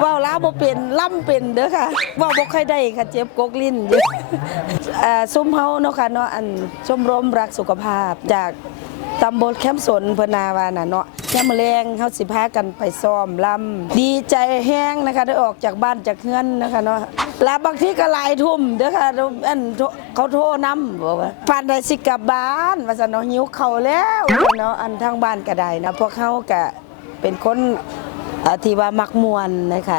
เว้าลาวบ่เป็นล่ำเป็นเด้อค่ะเว้าบ่ค่อยได้ค่ะเจ็บกกลิ้นอ่าซุ้มเฮาเนาะค่ะเนาะอันชมรมรักสุขภาพจากตำบลแคมป์สนเพนาวาน่ะเนาะแค่มแรงเฮาสิพากันไปซ้อมลำดีใจแห้งนะคะได้ออกจากบ้านจากเฮือนนะคะเนาะแล้วบางทีก็หลายทุ่มเด้อค่ะอันเขาโทรนำบอกว่าปานใดสิกลับบ้านว่าซั่นเนาะหิวข้าวแล้วเนาะอันทางบ้านก็ได้นะพวกเฮาก็เป็นคน ที่ว่ามักมวนนะคะ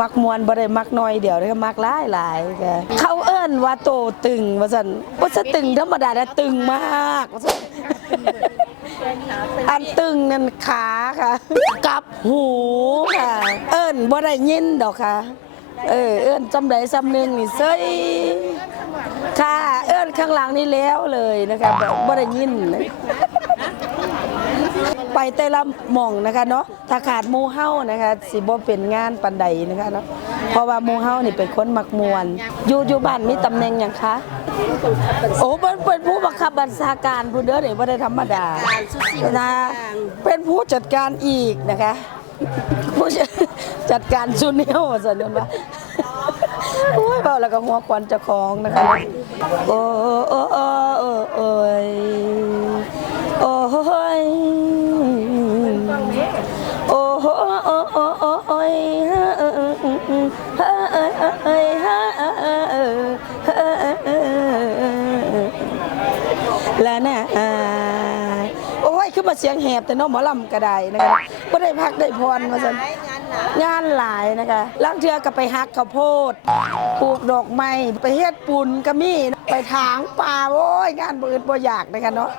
มักมวนบ่ได้มักน้อยเดียวนะคะมักหลายหลายๆค่ะเขาเอิ้นว่าโตตึงว่าซั่นบ่ใช่ตึงธรรมดานะตึงมากว่าซั่นอันตึงนั่นขาค่ะ กับหูค่ะ เอิ้นบ่ได้ยินดอกค่ะ เออเอิ้นจำใดซำหนึงนี่เซยค่ะ เอิ้นข้างหลังนี่แล้วเลยนะคะแบบบ่ได้ยินเลย ไปแต่ละหม่องนะคะเนาะถ้าขาดหมู่เฮานะคะสิบ่เป็นงานปันใดนะคะเนาะเพราะว่าหมู่เฮานี่เป็นคนมักมวนอยู่อยู่บ้านมีตำแหน่งหยังคะโอ้เป็นเป็นผู้บังคับบัญชาการผู้เด้อนี่บ่ได้ธรรมดานะเป็นผู้จัดการอีกนะคะผู้จัดการซุเนียวว่าซั่นว่าโอ้ยเบาแล้วก็หัวควันเจ้าของนะคะโอ้ และนะโอ้ยคือมาเสียงแหบแต่เน้องหมอลำก็ได้นะคะก็ได้พักได้พรมาสันงานหลายนะคะล่างเทือก็ไปฮักข้าวโพดปลูกดอกไม้ไปเฮ็ดปุ่นก็มีไปถางป่าโอ้ยงานบืนบ่อยากนะคะเนาะ